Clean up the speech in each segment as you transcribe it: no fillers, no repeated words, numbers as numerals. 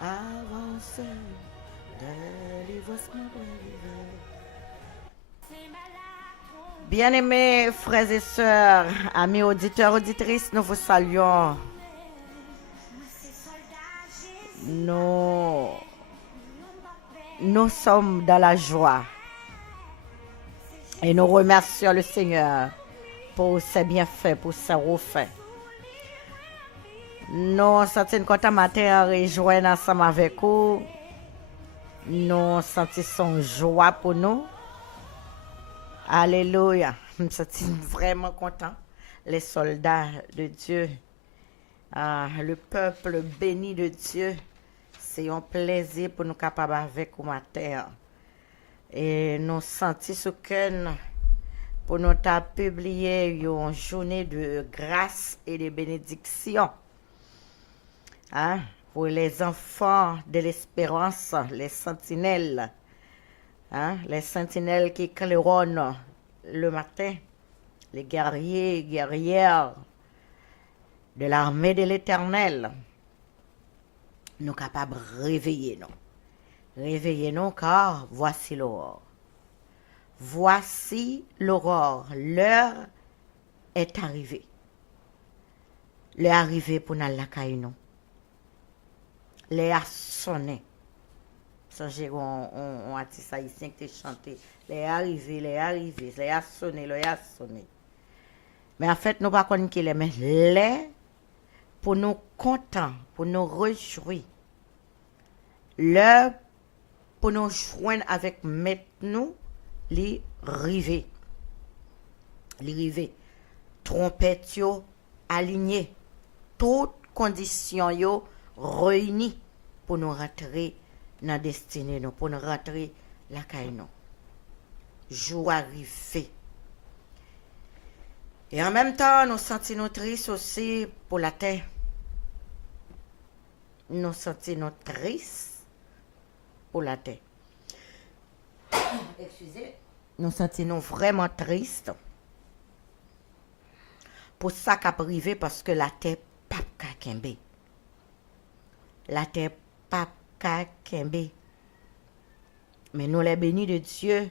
Avance, délivre-moi. Bien-aimés frères et sœurs, amis auditeurs, auditrices, nous vous saluons. Nous sommes dans la joie et nous remercions le Seigneur pour ses bienfaits, pour ses refaits. Nous sentons content matin rejoindre ensemble avec vous. Nous sentons joie pour nous. Alléluia. Nous sommes vraiment contents. Les soldats de Dieu, le peuple béni de Dieu, c'est un plaisir pour nous capables avec vous matin. Et nous sentons ce que pour nous publier une journée de grâce et de bénédiction. Pour les enfants de l'espérance, les sentinelles. Les sentinelles qui claironnent le matin, les guerriers et guerrières de l'armée de l'Éternel, nous sommes capables de réveiller nous. Réveillez-nous car voici l'aurore. Voici l'aurore. L'heure est arrivée. L'heure est arrivée pour nous la caille nous. L'heure a sonné. Songez on artiste haïtien qui chanté. L'heure est arrivée, l'heure est arrivée, l'heure a sonné, l'heure a sonné. Mais en fait, nous ne pas connaître qu'il est, mais l'heure pour nous contents, pour nous réjouir. L'heure pour nous joindre avec maintenant, les rivets. Les rivets. Trompette yo aligné. Toutes conditions yo réunies pour nous rentrer dans la destinée, pour nous rentrer la caille. Jour arrivé. Et en même temps, nous sentons nous tristes aussi pour la terre. Nous sentons nous tristes pour la terre. Excusez. Nous sentons nous vraiment tristes pour ça qui a privé parce que la terre pas kembe. La terre pas kembe. Mais nous les bénis de Dieu,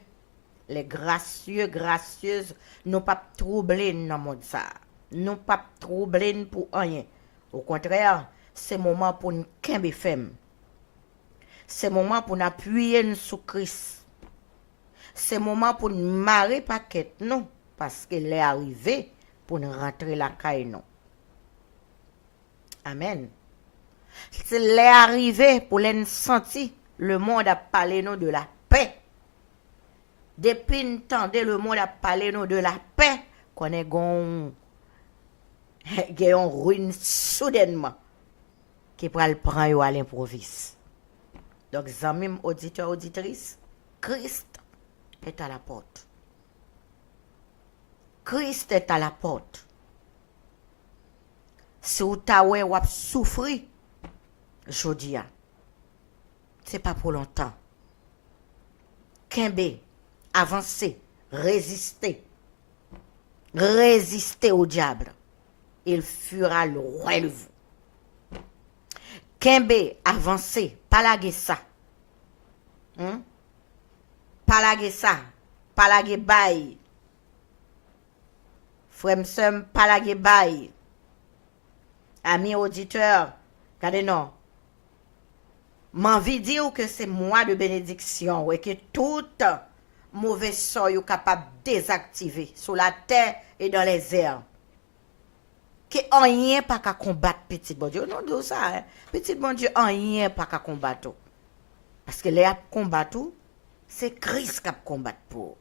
les gracieux, gracieuses, nous pas troubler dans le monde ça. Nous pas troubler pour rien. Au contraire, c'est moment pour nous kembe femme. C'est moment pour nous appuyer sur Christ. C'est moment pour nous marrer paquet non parce qu'il est arrivé pour nous rentrer la caille non. Amen. C'est l'arrivée pour les sentir le monde a parlé nous de la paix. Depuis un temps, le monde a parlé nous de la paix, qu'on est gon ruine soudainement qui pourra le prendre à l'improviste. Donc, amis auditeurs, auditrices, Christ est à la porte. Christ est à la porte. Si vous avez souffert, je dis, ce n'est pas pour longtemps. Kembe, avancez, résistez. Résistez au diable. Il fera loin de vous. Kembe, avancez, palagez ça. Palagez ça. Palagez bail. Frère, palagez bail. Amis auditeurs, regardez non. M'envie dire que c'est moi de bénédiction et que toute mauvaise sort est capable de désactiver sur la terre et dans les airs. Que rien pas qu'à combattre petit bon Dieu. Non, de ça, hein? Petit bon Dieu, rien pas qu'à combattre. Parce que les combattre, c'est Christ qui a combattre pour.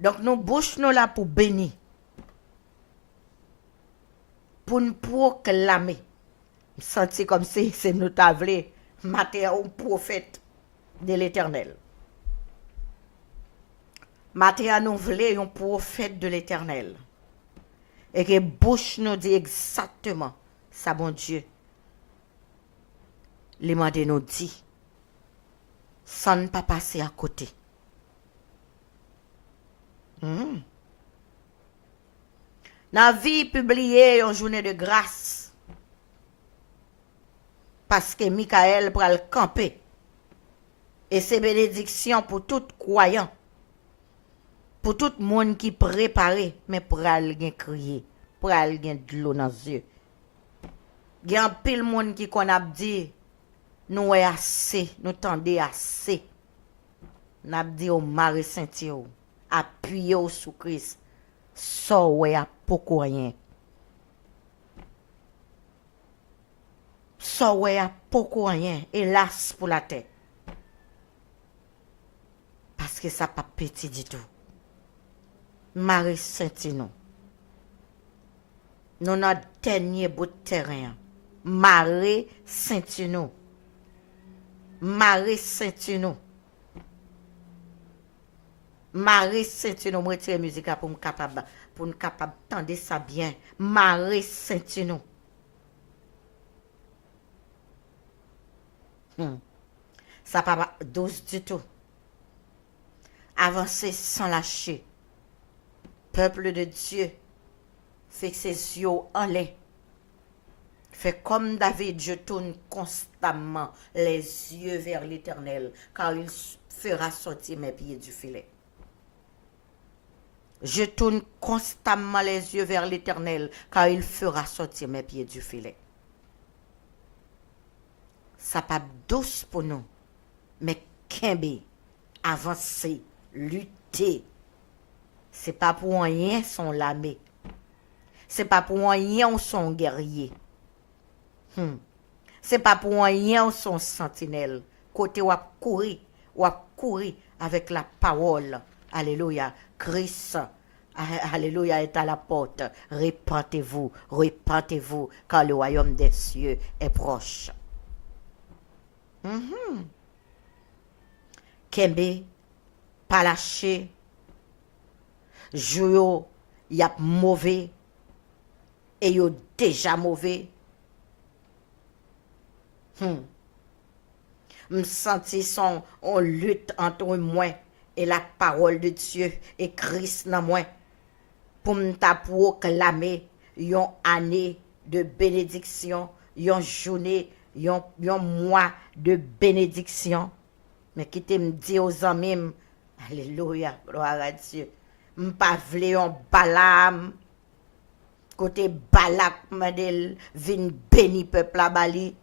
Donc, nous bouche nous là pour bénir. Pour nous proclamer. Sentir comme si c'est nous t'avler matin un prophète de l'Éternel. Matin nous voulons un prophète de l'Éternel. Et que bouche nous dit exactement ça, bon Dieu. Les mandés nous dit, ça ne pas passer à côté. Dans la vie, publier une journée de grâce. Parce que Michael pral le camper. Et c'est bénédiction pour tout croyant. Pour tout le monde qui préparé, mais pral gen crier. Pral gen de l'eau dans les yeux. Il y a un pile monde qui qu'on a dit, nous est assez, nous tendez assez. N'a dit au Marie Saint-Thieu, appuyez sous Christ. So ouais a beaucoup rien. So ouais a beaucoup rien, hélas pour la tête. Parce que ça pas petit du tout. Marie Saint-Thieu nous notre dernier bout de terrain. Marie Saint-Thieu nous. Marie Saint-Thieu nous. Marie Saint-Thieu nous retire musique pour nous capable tendre ça bien. Marie Saint-Thieu nous. Ça pas douce du tout. Avancer sans lâcher. Peuple de Dieu, fait ses yeux en l'air. Fait comme David, je tourne constamment les yeux vers l'Éternel, car il fera sortir mes pieds du filet. Je tourne constamment les yeux vers l'Éternel, car il fera sortir mes pieds du filet. Ça pas douce pour nous, mais kembe, avancer, lutter. C'est pas pour rien son lamé. C'est pas pour rien son guerrier. C'est pas pour rien son sentinelle. Côté ou courir avec la parole. Alléluia. Christ, alléluia, est à la porte. Repentez-vous, car le royaume des cieux est proche. Kembe, pas lâcher. Jou y a mauvais et yo déjà mauvais. Me senti son on lutte entre moi et la parole de Dieu et Christ dans moi pour m'ta proclamer yon année de bénédiction, yon journée, yon mois de bénédiction. Mais qui te me dit aux amis, alléluia, gloire à Dieu. M'pa vle yon Balaam, côté Balak mandel vin béni peuple la bali,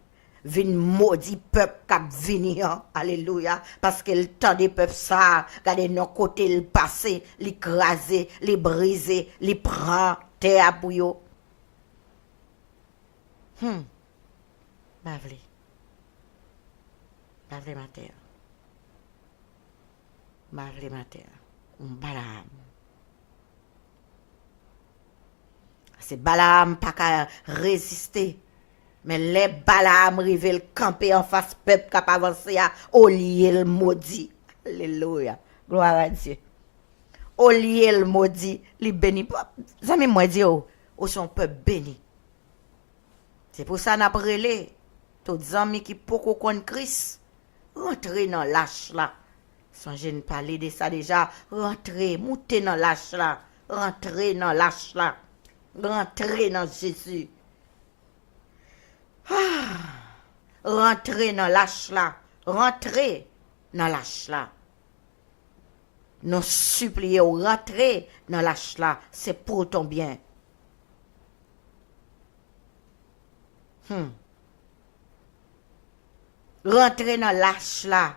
vin maudit peuple k'ap vini, alléluia, parce que le temps des peuples ça, gade non côté le passé, l'écraser, les briser, les prend terre pour yo. Bavle ma terre. Bavle ma terre. Balaam. C'est Balaam pas qu'à résister. Mais les Balaam rive le camper en face peuple qui a avancé à au lieu le maudit. Alléluia. Gloire à Dieu. Au lieu le maudit, li béni. Zami moi dit ou son peuple béni. C'est pour ça n'a brûlé tous les amis qui beaucoup connaissent Christ. Rentrez dans l'âge là. Sans je ne parler de ça déjà, rentrez, montez dans l'âge là. Rentrez dans l'âge là. Rentrez dans Jésus. Rentrez dans l'âge là. Rentrez dans l'âge là. Nous supplions, rentrez dans l'âge là. C'est pour ton bien. Rentrez dans l'âge là.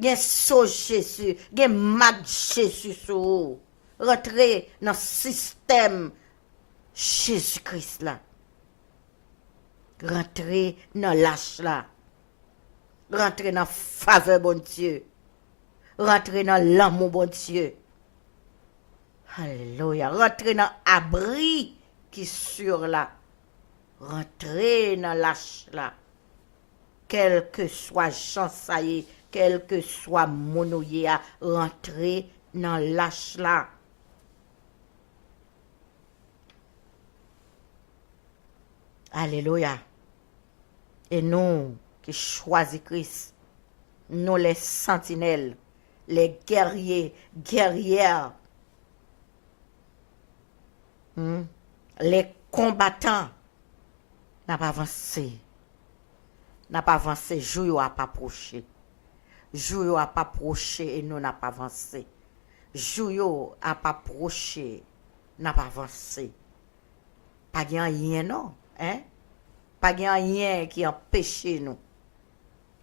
Gen so Jésus, gen mag Jésus sou. Rentrez dans le système Jésus-Christ là. Rentrez dans l'âge là. Rentrez dans la faveur bon Dieu. Rentrez dans l'amour bon Dieu. Alléluia. Rentrez dans l'abri qui sur là. Rentrez dans l'âge là. Quel que soit chance ça y est, quel que soit monouya, rentrez dans l'âge là. Alléluia. Et nous qui choisissons Christ, nous les sentinelles, les guerriers, guerrières, les combattants, n'a pas avancé. N'a pas avancé, jour a pas approché. Jour a pas approché et nous n'a pas avancé. Jour a pas approché, n'a pas avancé. Pas rien non, hein? Pas rien qui empêche nous.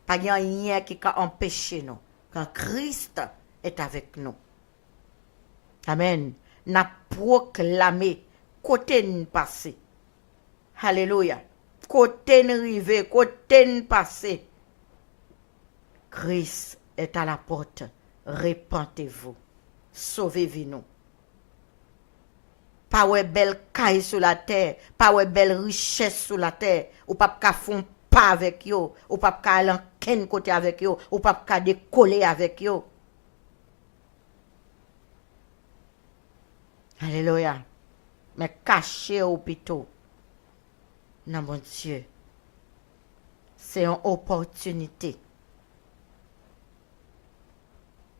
Pas rien qui empêche nous. Quand Christ est avec nous. Amen. N'a proclamé côté nous passé. Alléluia. Côté nous rivé, côté nous passé. Christ est à la porte. Répentez-vous. Sauvez-vous. Pas ouais belle caille sur la terre, pas ouais belle richesse sur la terre, ou pas qu'à fond pas avec yo, ou pas qu'à aller ken côté avec yo, ou pas qu'à décoller avec yo. Alléluia. Mais caché au plutôt. Non, mon Dieu. C'est une opportunité.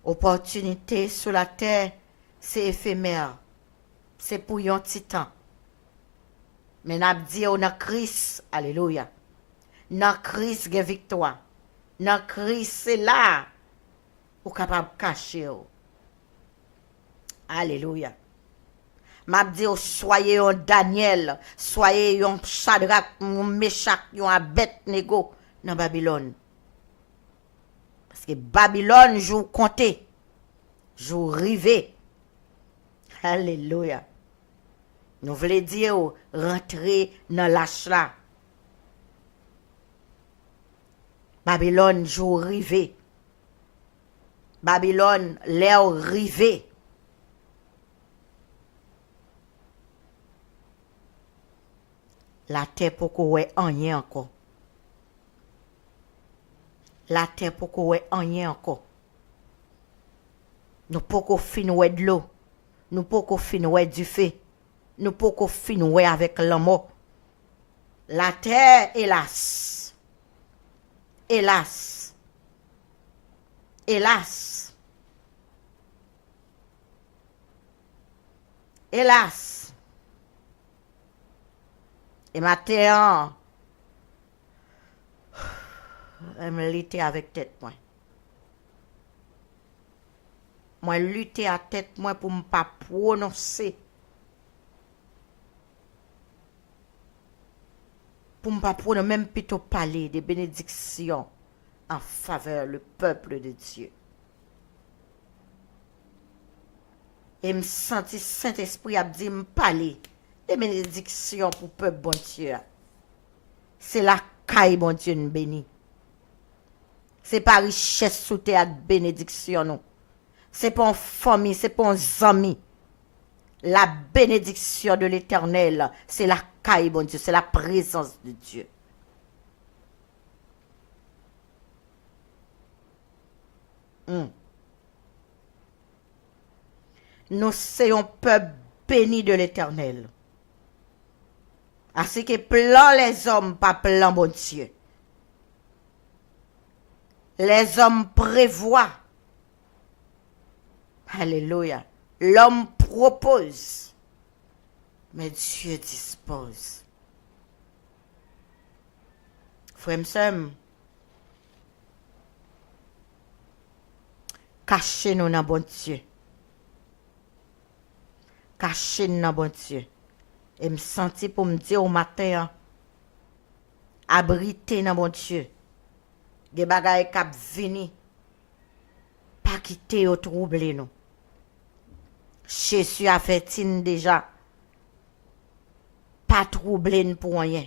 Opportunité sur la terre, c'est éphémère. C'est pour un petit temps. Mais n'a dit on a Christ, alléluia. Dans Christ, il y a victoire. Dans Christ, c'est là où capable de cacher. Alléluia. M'a dit soyez un Daniel, soyez un Shadrach, un Meshach, un Abednego dans Babylone. Parce que Babylone joue compter, joue river. Alléluia. Nous voulons dire rentrer dans l'âge là. Babylone joue river. Babylone l'air river. La terre pour qu'on ait rien encore. La terre pour qu'on ait rien encore. Nous pouvons finir de l'eau. Nous pouvons finir du feu. Nous pouvons finir avec l'amour. La terre, hélas. Hélas. Hélas. Hélas. Et ma terre, elle me lutter avec tête, moi. Moi, lutter à tête, moi, pour ne pas prononcer. Pour ne pas prononcer, même plutôt parler des bénédictions en faveur du peuple de Dieu. Et me sentir Saint-Esprit a dit me parler des bénédictions pour le peuple bon Dieu. C'est la caille bon Dieu nous bénit. C'est pas richesse sous terre bénédiction non. C'est pas une famille, c'est pas un ami. La bénédiction de l'Éternel, c'est la caille bon Dieu, c'est la présence de Dieu. Nous sommes un peuple béni de l'Éternel. Ainsi que plan les hommes, pas plan bon Dieu. Les hommes prévoient. Alléluia. L'homme propose. Mais Dieu dispose. Frère m'sem, cachez-nous dans bon Dieu. Cachez-nous dans bon Dieu. Et me sentir pour me dire au matin, abriter dans bon Dieu. Des bagailles qui vini, pas quitter ou troubler nous. Jésus a fait déjà. Pas troubler nous pour rien.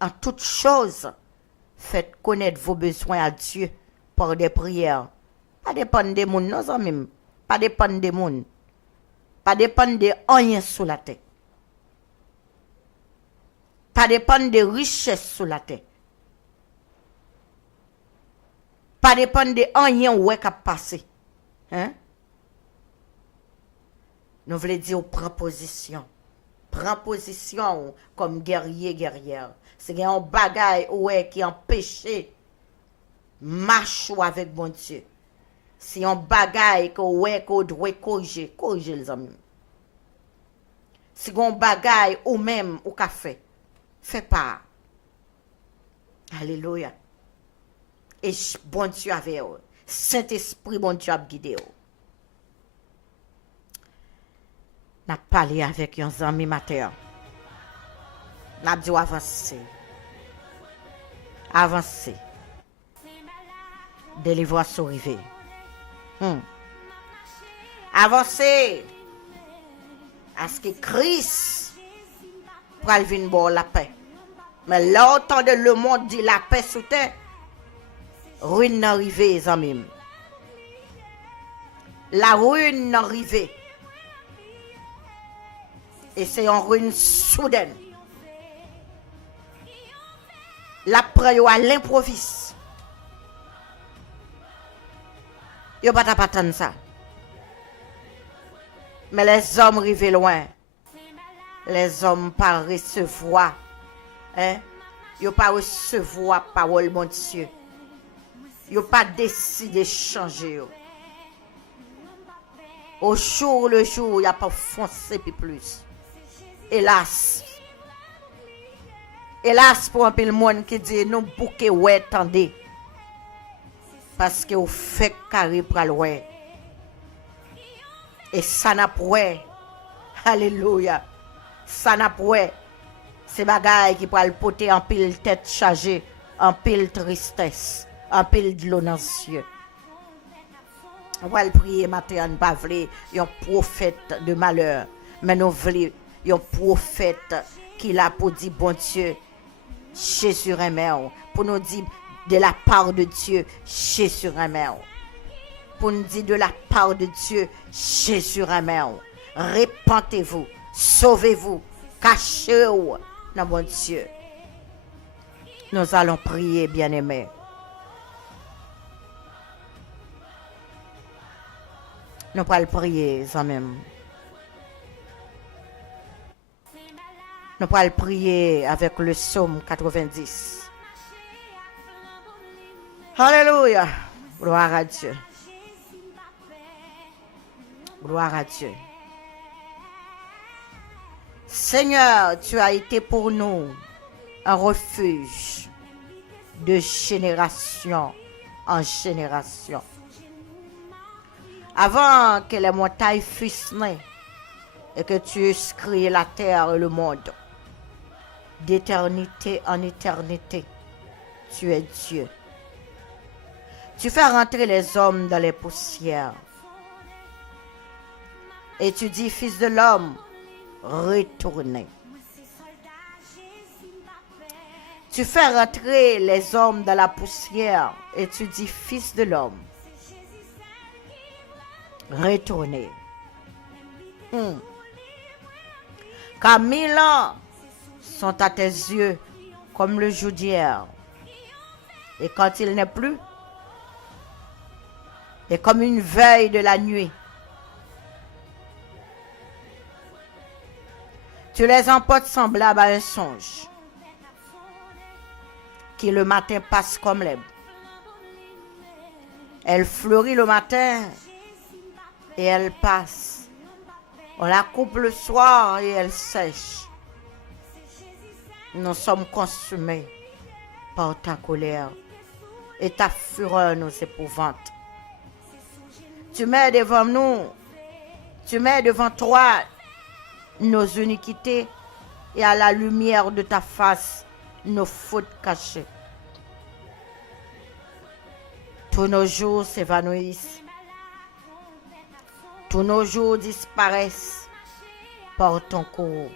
En toute chose, faites connaître vos besoins à Dieu par des prières. Pas dépendre des monde, non, même. Pas dépendre des monde. Pas dépendre de rien sous la terre. Pas dépendre de richesses sous la terre. Pas dépendre de rien où est passé. Hein? Nous voulons dire aux propositions. Prends position comme guerrier, guerrière. C'est un bagay ouais, qui empêche marche avec bon Dieu. C'est un bagay que ouais, qu'on doit corriger les amis. C'est un bagay ou même au café. Fais pas. Alléluia. Et bon Dieu avec vous. Saint-Esprit, bon Dieu a guidé vous. N'a parlé avec un ami matin. N'a dit avancer. Avancer. Délivrance arrivée. Avancer. À ce que Christ pral vin bon la paix. Mais longtemps de le monde dit la paix sous terre. Ruine n'arrivée, les amis. La ruine n'arrivée. Et c'est une ruine soudaine. La prend à l'improviste. Yo pas t'attendre ça. Mais les hommes arrivent loin. Les hommes pas recevoir. Hein? Yo pas recevoir parole mon Dieu. Yo pas décidé de changer. Yo. Au jour le jour, il a pas foncé plus. Hélas. Hélas pour un peu le monde qui dit nous bouquet ouais tendez. Parce que vous fait carré pour le et ça n'a pas. Alléluia. Ça n'a pas. C'est bagaille qui peut le porter en pile tête chargée, en pile tristesse, en pile de l'eau dans les yeux. On va le prier matin, on pas vle un prophète de malheur, mais nous voulons un prophète qui l'a pour dire bon Dieu, Jésus remet, pour nous dire de la part de Dieu, Jésus remet. Pour nous dire de la part de Dieu, Jésus remet. Répentez-vous, sauvez-vous, cachez-vous dans mon Dieu. Nous allons prier, bien-aimés. Nous allons prier, ça même. Nous allons prier avec le psaume 90. Alléluia. Gloire à Dieu. Gloire à Dieu. Seigneur, tu as été pour nous un refuge de génération en génération. Avant que les montagnes fussent nées et que tu eusses créé la terre et le monde, d'éternité en éternité, tu es Dieu. Tu fais rentrer les hommes dans les poussières. Et tu dis, fils de l'homme, retournez. Tu fais rentrer les hommes dans la poussière et tu dis, fils de l'homme, retournez. Car 1000 ans sont à tes yeux comme le jour d'hier. Et quand il n'est plus, et comme une veille de la nuit. Tu les emportes semblables à un songe, qui le matin passe comme l'herbe. Elle fleurit le matin et elle passe. On la coupe le soir et elle sèche. Nous sommes consumés par ta colère et ta fureur nous épouvante. Tu mets devant nous, tu mets devant toi nos iniquités et à la lumière de ta face nos fautes cachées. Tous nos jours s'évanouissent, tous nos jours disparaissent par ton cours.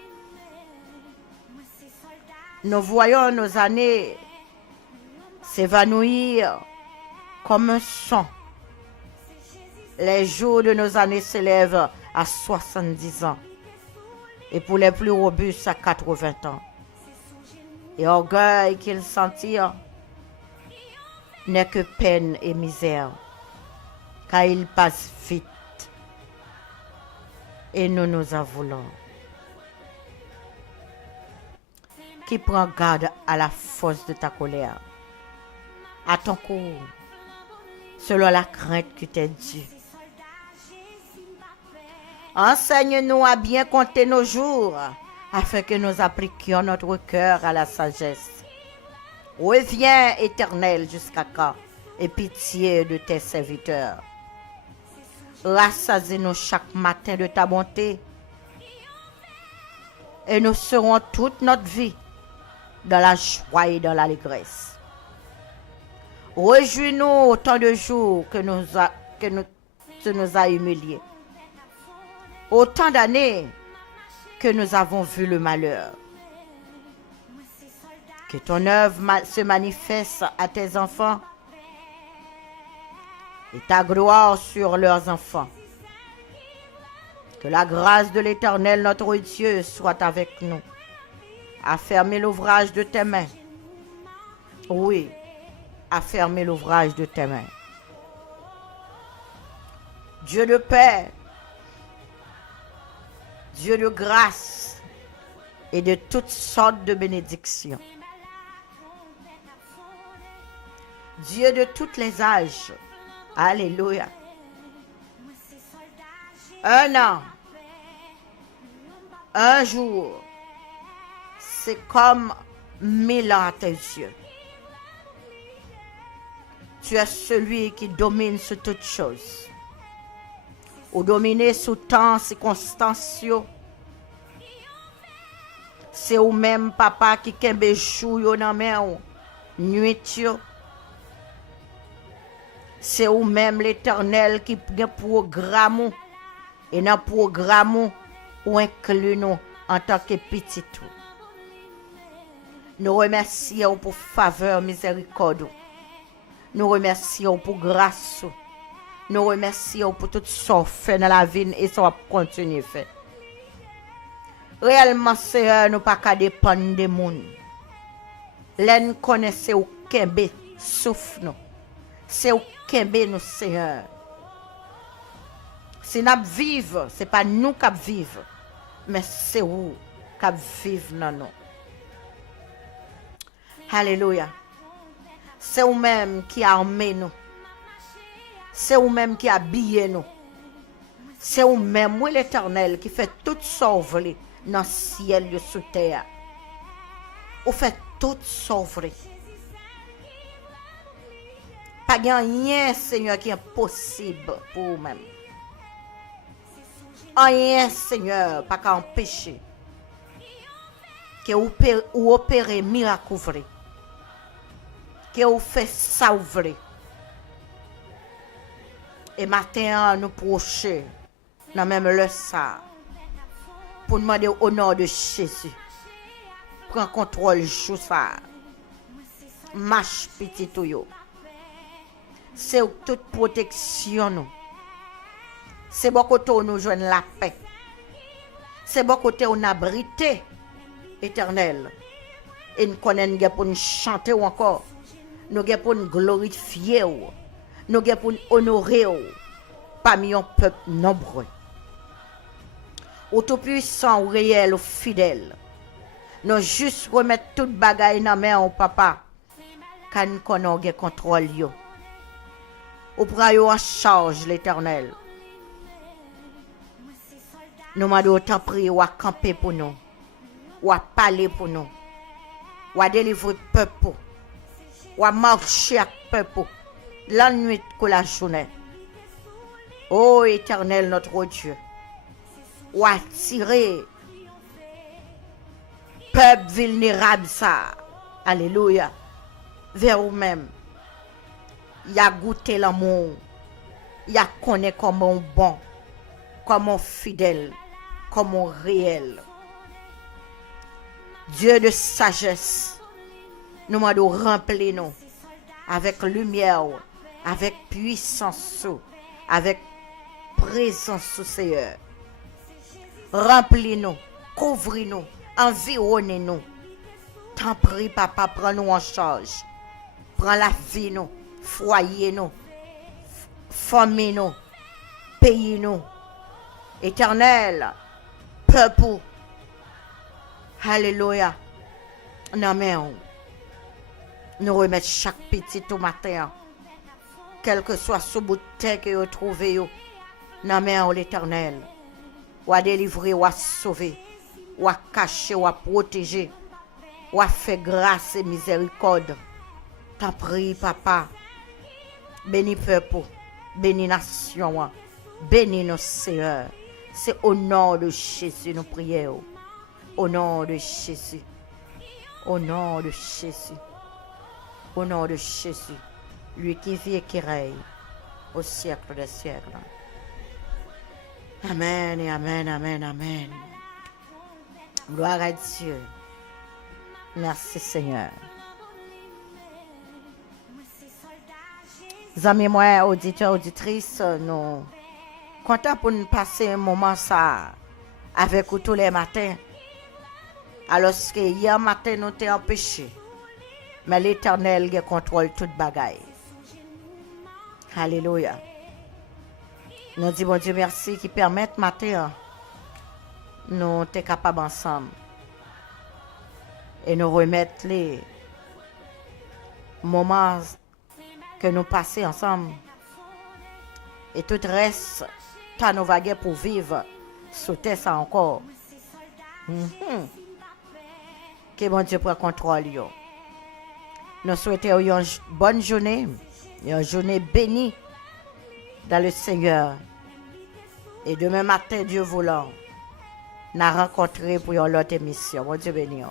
Nous voyons nos années s'évanouir comme un son. Les jours de nos années s'élèvent à 70 ans et pour les plus robustes à 80 ans. Et orgueil qu'ils sentirent n'est que peine et misère, car ils passent vite et nous nous en voulons. qui prend garde à la force de ta colère, à ton cours, selon la crainte que t'es due. Enseigne-nous à bien compter nos jours, afin que nous appliquions notre cœur à la sagesse. Reviens, Éternel, jusqu'à quand, et pitié de tes serviteurs. Rassasie-nous chaque matin de ta bonté, et nous serons toute notre vie dans la joie et dans l'allégresse. Réjouis-nous autant de jours que tu nous as humiliés. Autant d'années que nous avons vu le malheur. Que ton œuvre se manifeste à tes enfants et ta gloire sur leurs enfants. Que la grâce de l'Éternel, notre Dieu, soit avec nous. Affermez l'ouvrage de tes mains. Oui, affermez l'ouvrage de tes mains. Dieu de paix, Dieu de grâce et de toutes sortes de bénédictions. Dieu de tous les âges. Alléluia. Un an, un jour, c'est comme 1000 ans à tes yeux. Tu es celui qui domine sur toutes choses. Ou dominer sous temps, circonstances. C'est ou même papa qui kembe chou yo nan men ou, nuit yo. C'est ou même l'Éternel qui gen programme et dans programme ou inclut nous en tant que petit tout. Nous remercions pour faveur, miséricorde. Nous remercions pour grâce. Nous remercions pour tout ce qu'on fait dans la vie et ce qu'on continue à faire. Réellement, Seigneur, nous pas qu'à dépendre des gens. L'en connaissez au Kembe, souffle nous. C'est au Kembe, nous, Seigneur. Si nous vivons, ce n'est pas nous qui vivons, mais c'est vous qui vivons dans nous. Alléluia. C'est vous-même qui armez nous. C'est vous-même qui habillez nous. C'est vous-même, oui, l'Éternel, qui fait tout sauver dans le ciel et sous terre. Vous faites tout sauver. Pas rien, Seigneur, qui est impossible pour vous-même. Rien, Seigneur, pas qu'à empêcher que vous opérez miracle vrai. Que vous faites ça vrai. Et matin, nous procher dans même le ça pour demander au nom de Jésus. Prends contrôle sur ça. Marche petit tout yo. C'est toute protection nous. C'est bon côté où nous joignons la paix. C'est bon côté où nous abrité Éternel. Et nous connaissons pour nous chanter ou encore. Nous avons pour nous glorifier. Nous avons pour nous honorer parmi un peuple nombreux. Au tout-puissant, au réel, au fidèle. Nous juste remettre toute bagaille dans la main au papa. Quand nous connaissons le contrôle. Ou prenons en charge l'Éternel. Nous demandons autant prier ou à camper pour nous. Ou à parler pour nous. Ou à délivrer le peuple. Ou à marcher avec le peuple. La nuit que la journée. Ô Éternel notre Dieu. Ou attirer peuple vulnérable ça. Alléluia. Vers vous-même. Il a goûté l'amour. Il a connu comment bon, comment fidèle, comment réel. Dieu de sagesse. Nous demandons remplir nous avec lumière, avec puissance, avec présence au Seigneur. Remplis-nous, couvris-nous, environnez-nous. T'en prie, papa, prends-nous en charge. Prends la vie, nous, foyer, nous, famille, nous, pays, nous. Éternel, peuple. Alléluia. Non, mais nous remettre chaque petit au matin, quel que soit ce bout de terre que vous trouvez, non, mais l'Éternel, ou à délivrer, ou à sauver, ou à cacher, ou à protéger, ou à faire grâce et miséricorde. T'en prie, papa. Bénis peuple, bénis nation, bénis nos seigneurs. C'est au nom de Jésus nous prions. Au nom de Jésus. Au nom de Jésus. Au nom de Jésus. Lui qui vit et qui règne au siècle des siècles. Amen et amen, amen, amen. Gloire à Dieu. Merci Seigneur. Amis, moi, auditeurs, auditrices, nous comptons pour nous passer un moment ça avec vous tous les matins. Alors que hier matin, nous t'ai empêché. Mais l'Éternel contrôle toute bagaille. Alléluia. Nous disons, bon Dieu, merci qui permet matin, nous sommes capables ensemble. Et nous remettre les moments que nous passons ensemble. Et tout reste, tant nous vaguer pour vivre, sauter ça encore. Que bon Dieu prenne contrôle. Nous souhaitons une bonne journée, une journée bénie dans le Seigneur. Et demain matin, Dieu voulant, nous rencontrer pour une autre émission. Bon Dieu béni.